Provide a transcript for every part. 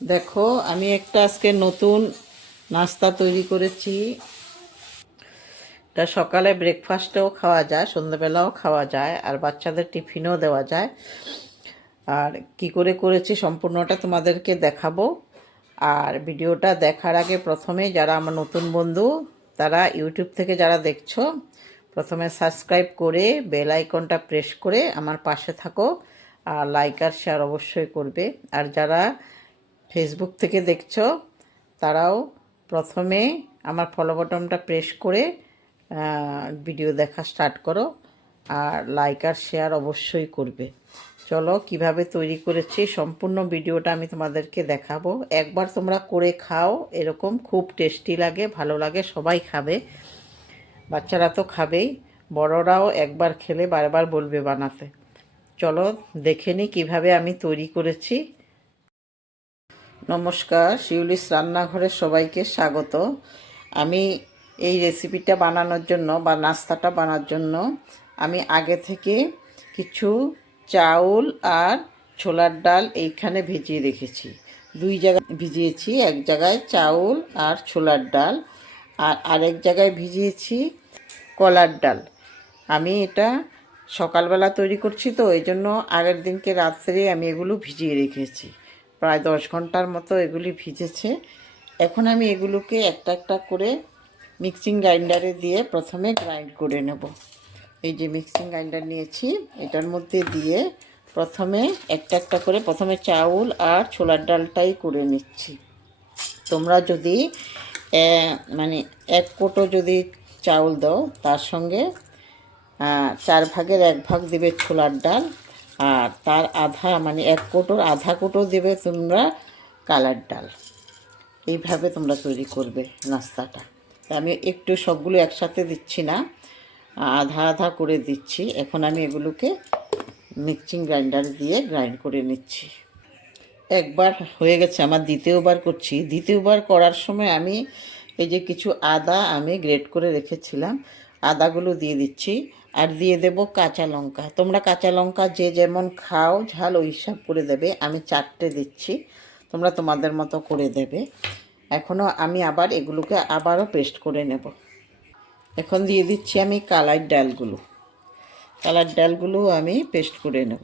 দেখো আমি একটা আজকে নতুন নাস্তা তৈরি করেছি। এটা সকালে ব্রেকফাস্টেও খাওয়া যায়, সন্ধ্যাবেলাও খাওয়া যায়, আর বাচ্চাদের টিফিনও দেওয়া যায়। আর কি করে করেছি সম্পূর্ণটা তোমাদেরকে দেখাবো। আর ভিডিওটা দেখার আগে প্রথমে যারা আমার নতুন বন্ধু, তারা ইউটিউব থেকে যারা দেখছো, প্রথমে সাবস্ক্রাইব করে বেল আইকনটা প্রেস করে আমার পাশে থাকো। আর লাইক আর শেয়ার অবশ্যই করবে। আর যারা ফেসবুক থেকে দেখছো, তারাও প্রথমে আমার ফলো বাটনটা প্রেস করে ভিডিও দেখা স্টার্ট করো। আর লাইক আর শেয়ার অবশ্যই করবে। চলো কিভাবে তৈরি করেছি সম্পূর্ণ ভিডিওটা আমি তোমাদেরকে দেখাবো। একবার তোমরা করে খাও, এরকম খুব টেস্টি লাগে, ভালো লাগে, সবাই খাবে। বাচ্চারা তো খাবেই, বড়রাও একবার খেলে বারবার বলবে বানাতে। চলো দেখে নিই কীভাবে আমি তৈরি করেছি। নমস্কার, শিউলিস রান্নাঘরে সবাইকে স্বাগত। আমি এই রেসিপিটা বানানোর জন্য বা নাস্তাটা বানানোর জন্য আমি আগে থেকে কিছু চাউল আর ছোলার ডাল এইখানে ভিজিয়ে রেখেছি। দুই জায়গায় ভিজিয়েছি, এক জায়গায় চাউল আর ছোলার ডাল, আর আরেক জায়গায় ভিজিয়েছি কলার ডাল। আমি এটা সকালবেলা তৈরি করছি, তো এই জন্য আগের দিনকে রাত্রে আমি এগুলো ভিজিয়ে রেখেছি। প্রায় 10 ঘন্টার মতো এগুলি ভিজেছে। এখন আমি এগুলোকে একটা একটা করে মিক্সিং গ্রাইন্ডারে দিয়ে প্রথমে গ্রাইন্ড করে নেব। এই যে মিক্সিং গ্রাইন্ডার নিয়েছি, এটার মধ্যে দিয়ে প্রথমে একটা একটা করে প্রথমে চাউল আর ছোলার ডালটাই করে নিচ্ছি। তোমরা যদি মানে 1 কোটো যদি চাউল দাও, তার সঙ্গে 4/1 ভাগ দেবে ছোলার ডাল, আর তার আধা মানে 1 কোটোর আধা কোটো দেবে তোমরা কালার ডাল। এইভাবে তোমরা তৈরি করবে নাস্তাটা। আমি একটু সবগুলো একসাথে দিচ্ছি না, আধা আধা করে দিচ্ছি। এখন আমি এগুলোকে মিক্সিং গ্রাইন্ডার দিয়ে গ্রাইন্ড করে নিচ্ছি। একবার হয়ে গেছে, আমার দ্বিতীয়বার করছি। দ্বিতীয়বার করার সময় আমি এই যে কিছু আদা আমি গ্রেট করে রেখেছিলাম, আদাগুলো দিয়ে দিচ্ছি। আর দিয়ে দেব কাঁচা লঙ্কা। তোমরা কাঁচা লঙ্কা যে যেমন খাও ঝাল ওই হিসাব করে দেবে। আমি 4টে দিচ্ছি, তোমরা তোমাদের মতো করে দেবে। এখনও আমি আবার এগুলোকে আবারও পেস্ট করে নেব। এখন দিয়ে দিচ্ছি আমি কালার ডালগুলো। কালার ডালগুলো আমি পেস্ট করে নেব।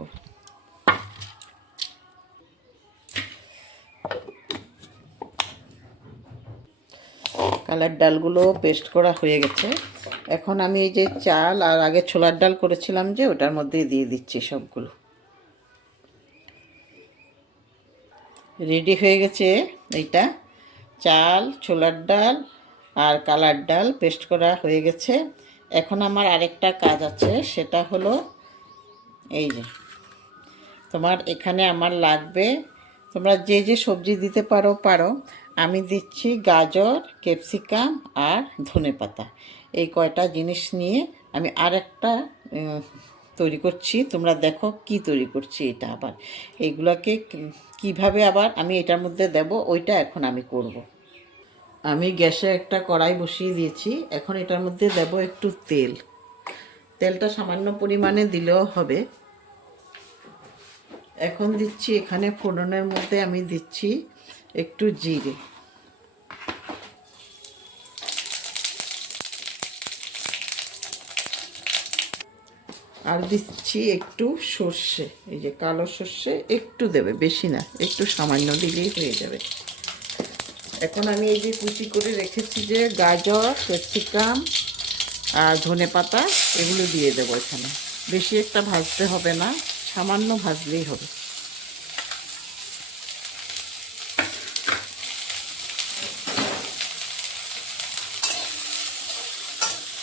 কালার ডালগুলো পেস্ট করা হয়ে গেছে। এখন আমি এই যে চাল আর আগে ছোলার ডাল করেছিলাম যে, ওটার মধ্যে দিয়ে দিচ্ছি সবগুলো। রেডি হয়ে গেছে এইটা। চাল, ছোলার ডাল আর কালার ডাল পেস্ট করা হয়ে গেছে। এখন আমার আরেকটা কাজ আছে, সেটা হলো এই যে তোমার এখানে আমার লাগবে, তোমরা যে যে সবজি দিতে পারো পারো। আমি দিচ্ছি গাজর, ক্যাপসিকাম আর ধনেপাতা। এই কয়টা জিনিস নিয়ে আমি আরেকটা তৈরি করছি। তোমরা দেখো কি তৈরি করছি এটা। আবার এইগুলোকে কিভাবে আবার আমি এটার মধ্যে দেব, ওইটা এখন আমি করব। আমি গ্যাসে একটা কড়াই বসিয়ে দিয়েছি। এখন এটার মধ্যে দেব একটু তেল। তেলটা সামান্য পরিমাণে দিলেও হবে। এখন দিচ্ছি এখানে ফোড়নের মধ্যে আমি দিচ্ছি একটু জিরে, আর দিচ্ছি একটু সর্ষে। এই যে কালো সর্ষে একটু দেবে, বেশি না, একটু সামান্য দিলেই হয়ে যাবে। এখন আমি এই যে কুচি করে রেখেছি যে গাজর, ক্যাপসিকাম আর ধনেপাতা, এগুলো দিয়ে দেবো এখানে। বেশি একটা ভাজতে হবে না, সামান্য ভাজলেই হবে।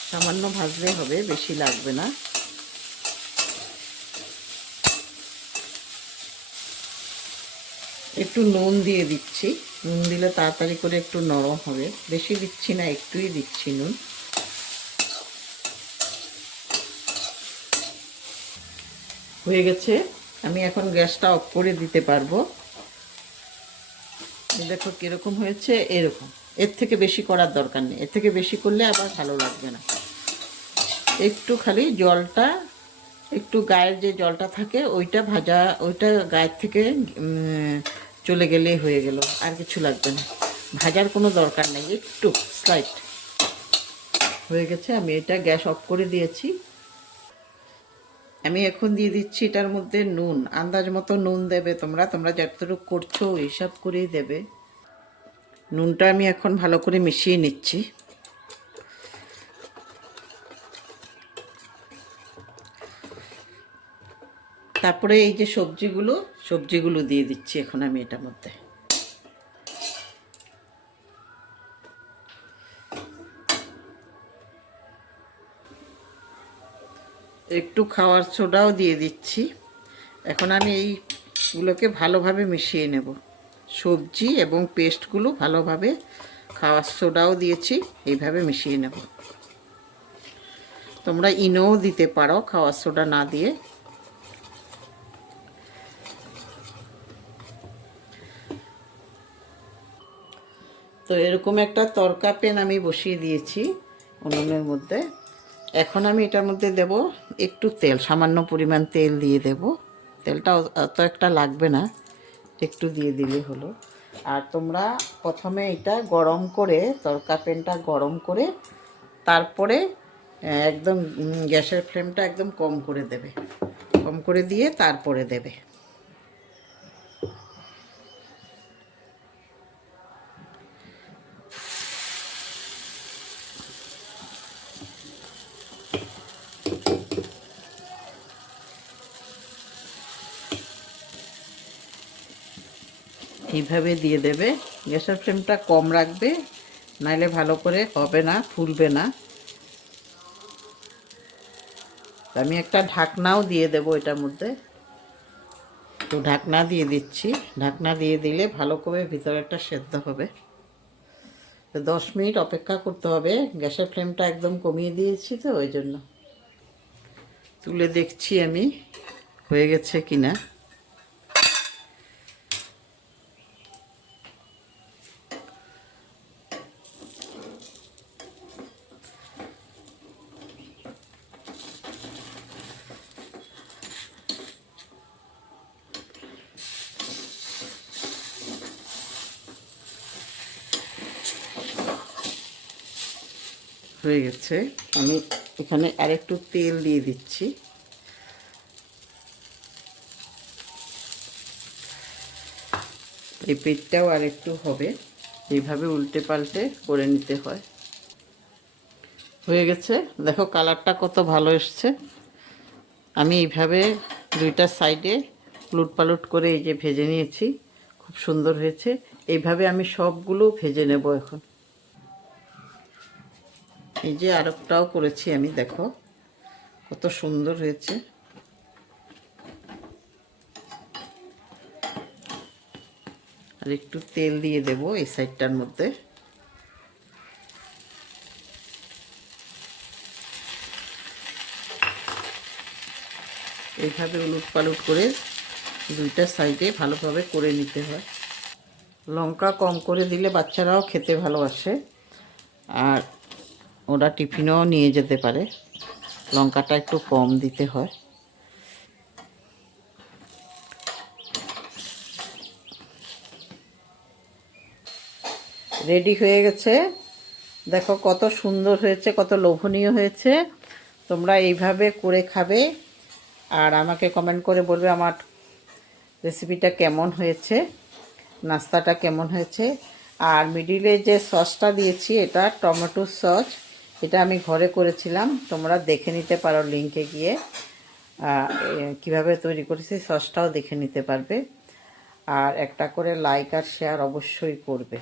সামান্য ভাজলেই হবে, বেশি লাগবে না। একটু নুন দিয়ে দিচ্ছি। নুন দিলে তাড়াতাড়ি করে একটু নরম হবে। বেশি দিচ্ছি না, একটুই দিচ্ছি নুন। হয়ে গেছে, আমি এখন গ্যাসটা অফ করে দিতে পারবো। দেখো কীরকম হয়েছে, এরকম। এর থেকে বেশি করার দরকার নেই, এর থেকে বেশি করলে আবার ভালো লাগবে না। একটু খালি জলটা, একটু গায়ের যে জলটা থাকে ওইটা ভাজা, ওইটা গায়ের থেকে চলে গেলেই হয়ে গেল, আর কিছু লাগবে না, ভাজার কোনো দরকার নেই, একটু স্লাইট হয়ে গেছে। আমি এটা গ্যাস অফ করে দিয়েছি। আমি এখন দিয়ে দিচ্ছি এটার মধ্যে নুন, আন্দাজ মতো নুন দেবে তোমরা, তোমরা যতটুকু করছো হিসাব করেই দেবে। নুনটা আমি এখন ভালো করে মিশিয়ে নিচ্ছি। তারপরে এই যে সবজিগুলো দিয়ে দিচ্ছি এখন আমি এটার মধ্যে। একটু খাওয়ার সোডাও দিয়ে দিচ্ছি। এখন আমি এইগুলোকে ভালোভাবে মিশিয়ে নেব, সবজি এবং পেস্টগুলো ভালোভাবে, খাওয়ার সোডাও দিয়েছি, এইভাবে মিশিয়ে নেব। তোমরা ইনোও দিতে পারো খাওয়ার সোডা না দিয়ে। তো এরকম একটা তরকা প্যান আমি বসিয়ে দিয়েছি উনুনের মধ্যে। এখন আমি এটার মধ্যে দেব একটু তেল, সামান্য পরিমাণ তেল দিয়ে দেব। তেলটা অত একটা লাগবে না, একটু দিয়ে দিলে হলো। আর তোমরা প্রথমে এটা গরম করে, তরকা প্যানটা গরম করে তারপরে একদম গ্যাসের ফ্লেমটা একদম কম করে দেবে, কম করে দিয়ে তারপরে দেবে। এইভাবে দিয়ে দেবে, গ্যাসের ফ্লেমটা কম রাখবে, নাইলে ভালো করে হবে না, ফুলবে না। আমি একটা ঢাকনাও দিয়ে দেবো এটার মধ্যে। তো ঢাকনা দিয়ে দিচ্ছি, ঢাকনা দিয়ে দিলে ভালো করে ভিতরেরটা সেদ্ধ হবে। তো 10 মিনিট অপেক্ষা করতে হবে, গ্যাসের ফ্লেমটা একদম কমিয়ে দিয়েছি তো ওই জন্য। তুলে দেখছি আমি হয়ে গেছে কিনা। হয়ে গেছে। আমি এখানে আরেকটু তেল দিয়ে দিচ্ছি। এই পেটটাও আরেকটু হবে, এইভাবে উল্টে পাল্টে করে নিতে হয়। হয়ে গেছে, দেখো কালারটা কত ভালো এসছে। আমি এইভাবে দুইটা সাইডে উলট পালট করে এই যে ভেজে নিয়েছি, খুব সুন্দর হয়েছে। এইভাবে আমি সবগুলো ভেজে নেব এখন। এই যে আরেকটাও করেছি আমি, দেখো কত সুন্দর হয়েছে। আর একটু তেল দিয়ে দেব এই সাইডটার মধ্যে। এইভাবে উলট পালট করে দুইটা সাইডে ভালোভাবে করে নিতে হয়। লঙ্কা কম করে দিলে বাচ্চারাও খেতে ভালোবাসে, আর ওরা টিফিনেও নিয়ে যেতে পারে। লঙ্কাটা একটু কম দিতে হয়। রেডি হয়ে গেছে, দেখো কত সুন্দর হয়েছে, কত লোভনীয় হয়েছে। তোমরা এইভাবে করে খাবে আর আমাকে কমেন্ট করে বলবে আমার রেসিপিটা কেমন হয়েছে, নাস্তাটা কেমন হয়েছে। আর মিডিলে যে সসটা দিয়েছি এটা টমেটো সস, এটা আমি ঘরে করেছিলাম, তোমরা দেখে নিতে পারো লিঙ্কে গিয়ে, কিভাবে তৈরি করেছি সসটাও দেখে নিতে পারবে। আর একটা করে লাইক আর শেয়ার অবশ্যই করবে।